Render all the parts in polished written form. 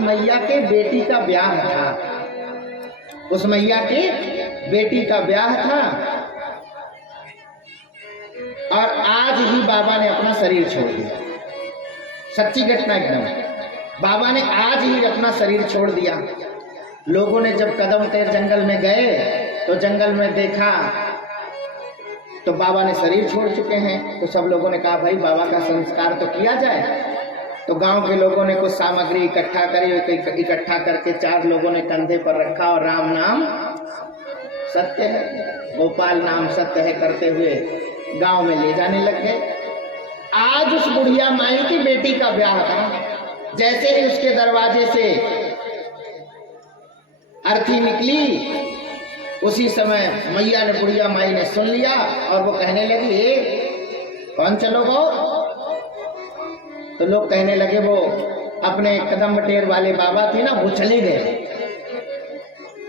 मैया के बेटी का ब्याह था, उस मैया के बेटी का ब्याह था और आज ही बाबा ने अपना शरीर छोड़ दिया। सच्ची घटना एकदम, बाबा ने आज ही अपना शरीर छोड़ दिया। लोगों ने जब कदम तेर जंगल में गए तो जंगल में देखा तो बाबा ने शरीर छोड़ चुके हैं। तो सब लोगों ने कहा भाई बाबा का संस्कार तो किया जाए। तो गांव के लोगों ने कुछ सामग्री इकट्ठा करी, इकट्ठा करके 4 लोगों ने कंधे पर रखा और राम नाम सत्य है, गोपाल नाम सत्य है करते हुए गांव में ले जाने लग गए। आज उस बुढ़िया माई की बेटी का ब्याह था। जैसे ही उसके दरवाजे से अर्थी निकली, उसी समय मैया ने, बुढ़िया माई ने सुन लिया और वो कहने लगी ए कौन चलोगो? तो लोग कहने लगे वो अपने कदम बटेर वाले बाबा थे ना, वो चले गए।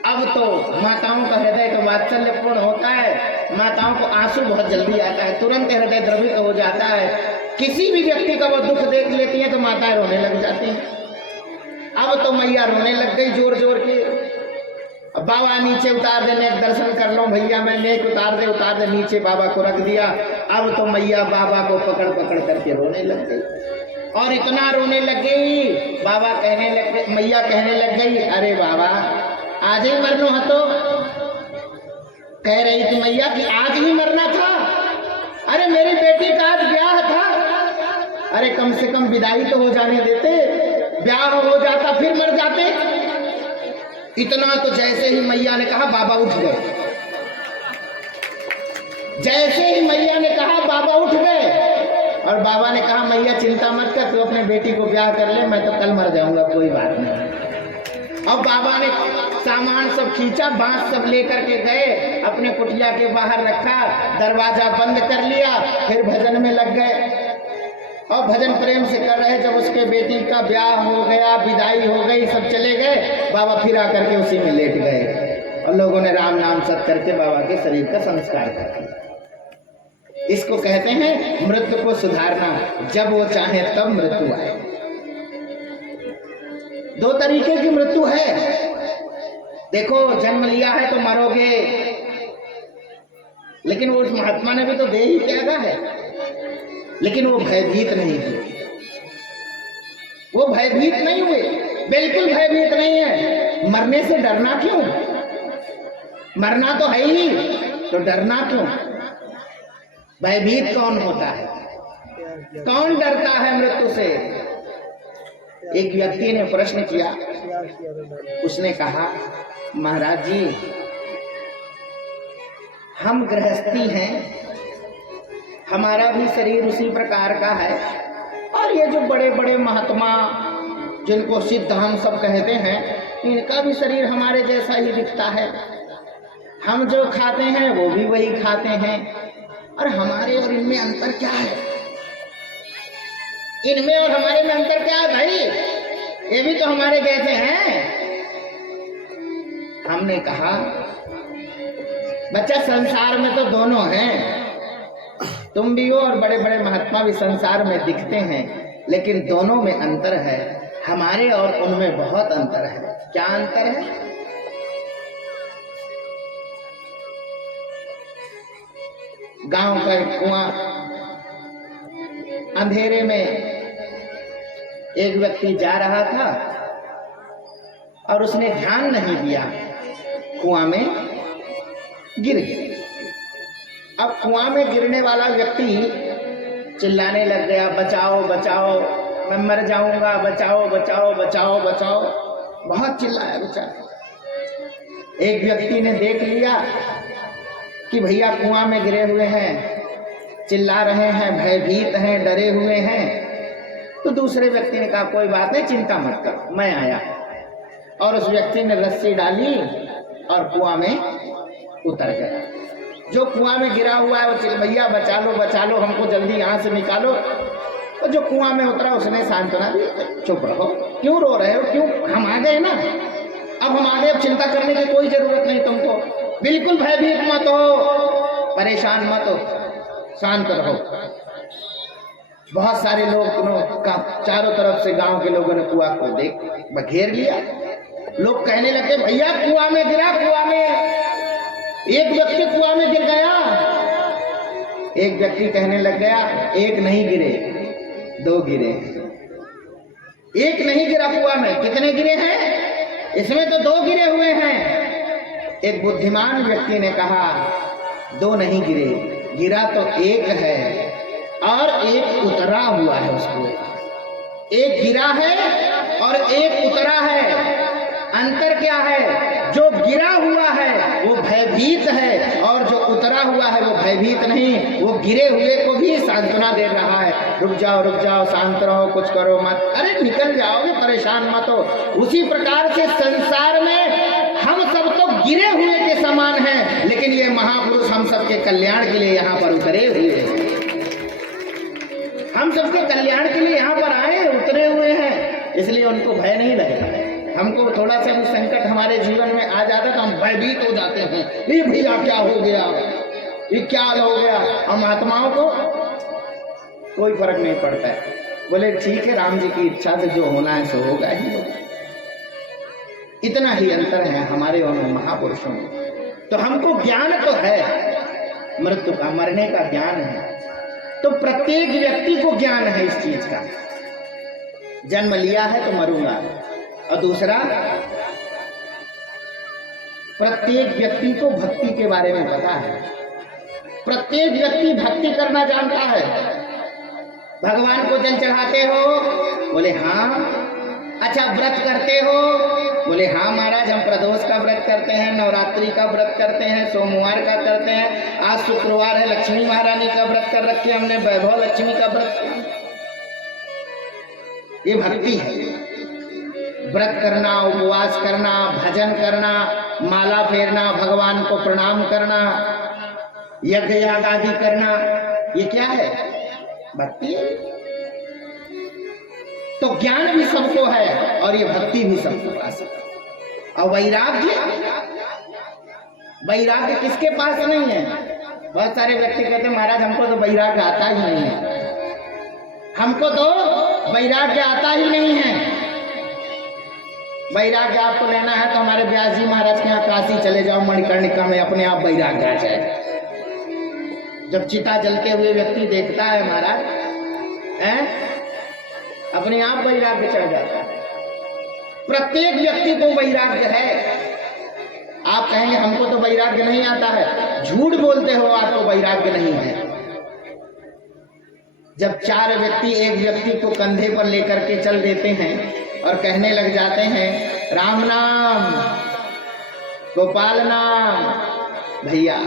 अब तो माताओं का हृदय तो वात्सल्यपूर्ण होता है, माताओं को आंसू बहुत जल्दी आता है, तुरंत हृदय द्रवित हो जाता है। किसी भी व्यक्ति का वो दुख देख लेती हैं तो माताएं रोने लग जाती हैं। अब तो मैया रोने लग गई जोर जोर के। बाबा नीचे उतार दे, नेक दर्शन कर लो भैया, मैं नेक उतार दे नीचे बाबा को रख दिया। अब तो मैया बाबा को पकड़ पकड़ करके रोने लग गई और इतना रोने लग गई, बाबा कहने लग गए, मैया कहने लग गई अरे बाबा आज ही मरना है। तो कह रही थी मैया कि आज ही मरना था? अरे मेरी बेटी का आज ब्याह था। अरे कम से कम विदाई तो हो जाने देते, ब्याह हो जाता फिर मर जाते। इतना तो जैसे ही मैया ने कहा बाबा उठ गए। जैसे ही मैया ने कहा बाबा उठ गए और बाबा ने कहा मैया चिंता मत कर, तू अपने बेटी को ब्याह कर ले, मैं तो कल मर जाऊंगा, कोई बात नहीं। अब बाबा ने सामान सब खींचा, बांस सब लेकर के गए, अपने कुटिया के बाहर रखा, दरवाजा बंद कर लिया, फिर भजन में लग गए और भजन प्रेम से कर रहे। जब उसके बेटी का ब्याह हो गया, विदाई हो गई, सब चले गए, बाबा फिर आकर के उसी में लेट गए और लोगों ने राम नाम सत करके बाबा के शरीर का संस्कार कर दिया। इसको कहते हैं मृत्यु को सुधारना, जब वो चाहे तब मृत्यु आए। 2 तरीके की मृत्यु है। देखो जन्म लिया है तो मरोगे, लेकिन वो उस महात्मा ने भी तो दे ही त्यागा है, लेकिन वो भयभीत नहीं हुए। वो भयभीत नहीं हुए, बिल्कुल भयभीत नहीं है। मरने से डरना क्यों? मरना तो है ही, तो डरना क्यों? भयभीत कौन होता है? कौन डरता है मृत्यु से? एक व्यक्ति ने प्रश्न किया, उसने कहा महाराज जी हम गृहस्थी हैं, हमारा भी शरीर उसी प्रकार का है और ये जो बड़े बड़े महात्मा जिनको सिद्ध हम सब कहते हैं, इनका भी शरीर हमारे जैसा ही दिखता है। हम जो खाते हैं वो भी वही खाते हैं और हमारे और इनमें अंतर क्या है? इनमें और हमारे में अंतर क्या है भाई? ये भी तो हमारे जैसे हैं। हमने कहा बच्चा संसार में तो दोनों हैं, तुम भी हो और बड़े बड़े महात्मा भी संसार में दिखते हैं, लेकिन दोनों में अंतर है। हमारे और उनमें बहुत अंतर है। क्या अंतर है? गांव का एक कुआं, अंधेरे में एक व्यक्ति जा रहा था और उसने ध्यान नहीं दिया, कुआं में गिर गया। अब कुआं में गिरने वाला व्यक्ति चिल्लाने लग गया, बचाओ बचाओ, मैं मर जाऊंगा, बचाओ बचाओ बचाओ बचाओ। बहुत चिल्लाया बेचारा। एक व्यक्ति ने देख लिया कि भैया कुआं में गिरे हुए हैं, चिल्ला रहे हैं, भयभीत हैं, डरे हुए हैं, तो दूसरे व्यक्ति ने कहा कोई बात नहीं, चिंता मत करो, मैं आया। और उस व्यक्ति ने रस्सी डाली और कुआं में उतर गया। जो कुआं में गिरा हुआ है वो भैया बचा लो, हमको जल्दी यहाँ से निकालो। तो जो कुआं में उतरा उसने सांत्वना दी, चुप रहो, क्यों रो रहे हो, क्यों, हम आ गए ना, अब हम आ गए, अब चिंता करने की कोई जरूरत नहीं तुमको, बिल्कुल भयभीत मत हो, परेशान मत हो, शांत रहो। बहुत सारे लोग चारों तरफ से गांव के लोगों ने कुआं को देख घेर लिया। लोग कहने लगे भैया कुआं में गिरा, कुआं में एक व्यक्ति कुआं में गिर गया। एक व्यक्ति कहने लग गया एक नहीं गिरे, दो गिरे। एक नहीं गिरा कुआं में, कितने गिरे हैं? इसमें तो दो गिरे हुए हैं। एक बुद्धिमान व्यक्ति ने कहा दो नहीं गिरे, गिरा तो एक है और एक उतरा हुआ है उसको। एक गिरा है और एक उतरा है। अंतर क्या है? जो गिरा हुआ है वो भयभीत है और जो उतरा हुआ है वो भयभीत नहीं। वो गिरे हुए को भी सांत्वना दे रहा है, रुक जाओ, शांत रहो, कुछ करो मत, अरे निकल जाओगे, परेशान मत हो। उसी प्रकार से संसार में हम सब तो गिरे हुए के समान हैं, लेकिन ये महापुरुष हम सबके कल्याण के लिए यहाँ पर उतरे हुए हैं। हम सबके कल्याण के लिए यहाँ पर आए, उतरे हुए हैं, इसलिए उनको भय नहीं लगेगा। हमको थोड़ा सा भी संकट हमारे जीवन में आ जाता तो हम भयभीत हो जाते हैं, ये भैया क्या हो गया, ये क्या हो गया। हम आत्माओं को कोई फर्क नहीं पड़ता है, बोले ठीक है राम जी की इच्छा से जो होना है सो होगा ही होगा। इतना ही अंतर है हमारे और महापुरुषों में। तो हमको ज्ञान तो है मृत्यु का, मरने का ज्ञान है, तो प्रत्येक व्यक्ति को ज्ञान है इस चीज का। जन्म लिया है तो मरूंगा। और दूसरा, प्रत्येक व्यक्ति को भक्ति के बारे में पता है। प्रत्येक व्यक्ति भक्ति करना जानता है। भगवान को जल चढ़ाते हो? बोले हाँ। अच्छा व्रत करते हो? बोले हाँ महाराज, हम प्रदोष का व्रत करते हैं, नवरात्रि का व्रत करते हैं, सोमवार का करते हैं, आज शुक्रवार है, लक्ष्मी महारानी का व्रत कर रखे हमने, वैभव लक्ष्मी का व्रत। ये भक्ति है। व्रत करना, उपवास करना, भजन करना, माला फेरना, भगवान को प्रणाम करना, यज्ञ याग आदि करना, ये क्या है? भक्ति। तो ज्ञान भी सबको है और ये भक्ति भी सबके पास है। और वैराग्य, वैराग्य किसके पास नहीं है? बहुत सारे व्यक्ति कहते हैं महाराज हमको तो वैराग्य आता ही नहीं है, हमको तो वैराग्य आता ही नहीं है। वैराग्य आपको लेना है तो हमारे व्यास जी महाराज के यहाँ काशी चले जाओ, मणिकर्णिका में अपने आप वैराग्य आ जाए। जब चिता जलते हुए व्यक्ति देखता है महाराज अपने आप वैराग्य चढ़ जाता है। प्रत्येक व्यक्ति को वैराग्य है। आप कहेंगे हमको तो वैराग्य नहीं आता है, झूठ बोलते हो, आपको वैराग्य नहीं है। जब चार व्यक्ति एक व्यक्ति को कंधे पर लेकर के चल देते हैं और कहने लग जाते हैं राम नाम, गोपाल नाम, भैया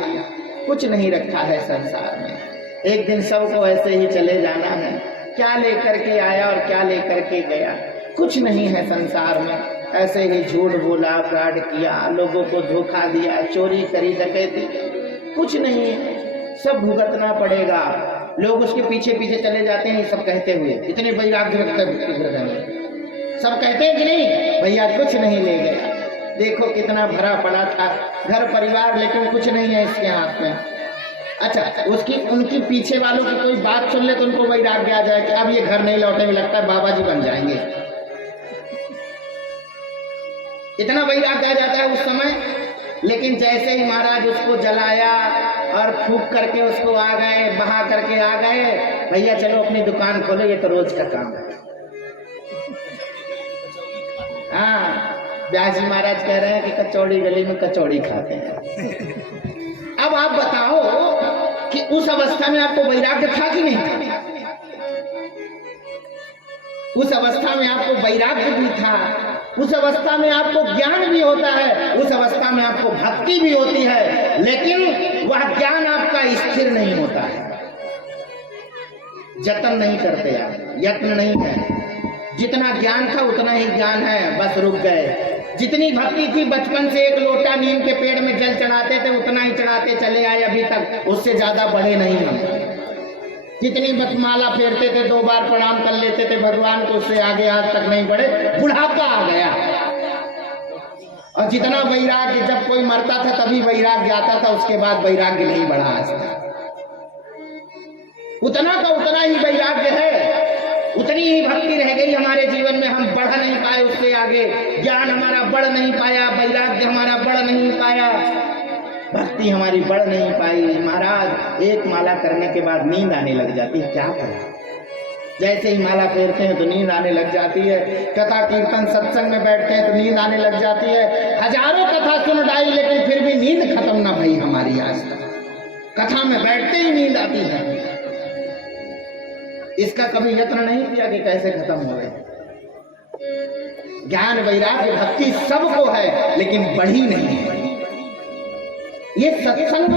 कुछ नहीं रखा है संसार में, एक दिन सबको ऐसे ही चले जाना है। क्या लेकर के आया और क्या लेकर के गया? कुछ नहीं है संसार में। ऐसे ही झूठ बोला, फ्रॉड किया, लोगों को धोखा दिया, चोरी करी, डकैती, कुछ नहीं है, सब भुगतना पड़ेगा। लोग उसके पीछे पीछे चले जाते हैं सब कहते हुए, इतने वैराग्य रखते हैं, सब कहते हैं कि नहीं भैया कुछ नहीं ले गया, देखो कितना भरा पड़ा था घर परिवार, लेकिन कुछ नहीं है इसके हाथ में। अच्छा उसकी उनकी पीछे वालों की कोई बात सुन ले तो उनको वैराग्य आ जाए कि अब ये घर नहीं लौटे, में लगता है बाबा जी बन जाएंगे। इतना वैराग्य आ जाता है उस समय। लेकिन जैसे ही महाराज उसको जलाया और फूंक करके उसको आ गए, बहा करके आ गए, भैया चलो अपनी दुकान खोलो, ये तो रोज का काम है। हाँ व्यास जी महाराज कह रहे हैं कि कचौड़ी गली में कचौड़ी खाते हैं। अब आप बताओ कि उस अवस्था में आपको वैराग्य था कि नहीं था? उस अवस्था में आपको वैराग्य भी था, उस अवस्था में आपको ज्ञान भी होता है, उस अवस्था में आपको भक्ति भी होती है, लेकिन वह ज्ञान आपका स्थिर नहीं होता है। जतन नहीं करते आप, यत्न नहीं है। जितना ज्ञान था उतना ही ज्ञान है, बस रुक गए। जितनी भक्ति थी, बचपन से एक लोटा नीम के पेड़ में जल चढ़ाते थे उतना ही चढ़ाते चले आए अभी तक, उससे ज्यादा बढ़े नहीं हम। जितनी माला फेरते थे, 2 बार प्रणाम कर लेते थे भगवान को, उससे आगे आज तक नहीं बढ़े, बुढ़ापा आ गया। और जितना वैराग्य, जब कोई मरता था तभी वैराग्य आता था, उसके बाद वैराग्य नहीं बढ़ा आज तक। उतना का उतना ही वैराग्य है, उतनी ही भक्ति रह गई हमारे जीवन में, हम बढ़ नहीं पाए उससे आगे, ज्ञान हमारा बढ़ नहीं पाया, वैराग्य हमारा बढ़ नहीं पाया, भक्ति हमारी बढ़ नहीं पाई। महाराज एक माला करने के बाद नींद आने लग जाती है, क्या करें? जैसे ही माला फेरते हैं तो नींद आने लग जाती है, कथा कीर्तन सत्संग में बैठते हैं तो नींद आने लग जाती है, हजारों कथा सुन डाली लेकिन फिर भी नींद खत्म ना भई हमारी आज तक, कथा में बैठते ही नींद आती है। इसका कभी यत्न नहीं किया कि कैसे खत्म हो गए। ज्ञान वैराग्य भक्ति सबको है लेकिन बढ़ी नहीं है। ये सत्संग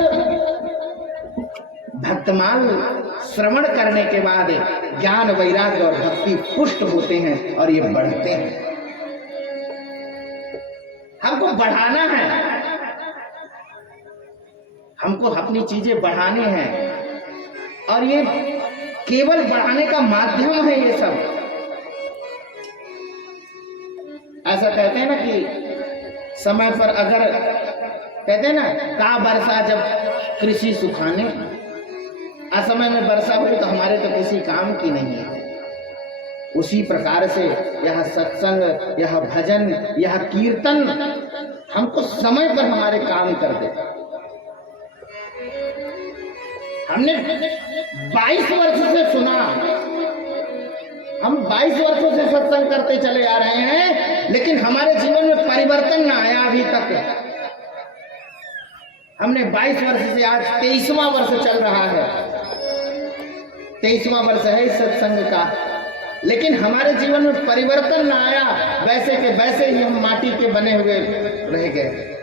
भक्तमाल श्रवण करने के बाद ज्ञान वैराग्य और भक्ति पुष्ट होते हैं और ये बढ़ते हैं। हमको बढ़ाना है, हमको अपनी चीजें बढ़ानी है और ये केवल बढ़ाने का माध्यम है ये सब। ऐसा कहते हैं ना कि समय पर अगर कहते हैं ना का वर्षा जब कृषि सुखाने, असमय में वर्षा हुई तो हमारे तो किसी काम की नहीं है। उसी प्रकार से यह सत्संग, यह भजन, यह कीर्तन हमको समय पर हमारे काम कर दे। हमने 22 वर्ष से सुना, हम 22 वर्षों से सत्संग करते चले आ रहे हैं लेकिन हमारे जीवन में परिवर्तन ना आया अभी तक। हमने 22 वर्ष से आज 23वां वर्ष चल रहा है, 23वां वर्ष है इस सत्संग का, लेकिन हमारे जीवन में परिवर्तन ना आया, वैसे के वैसे ही हम माटी के बने हुए रह गए।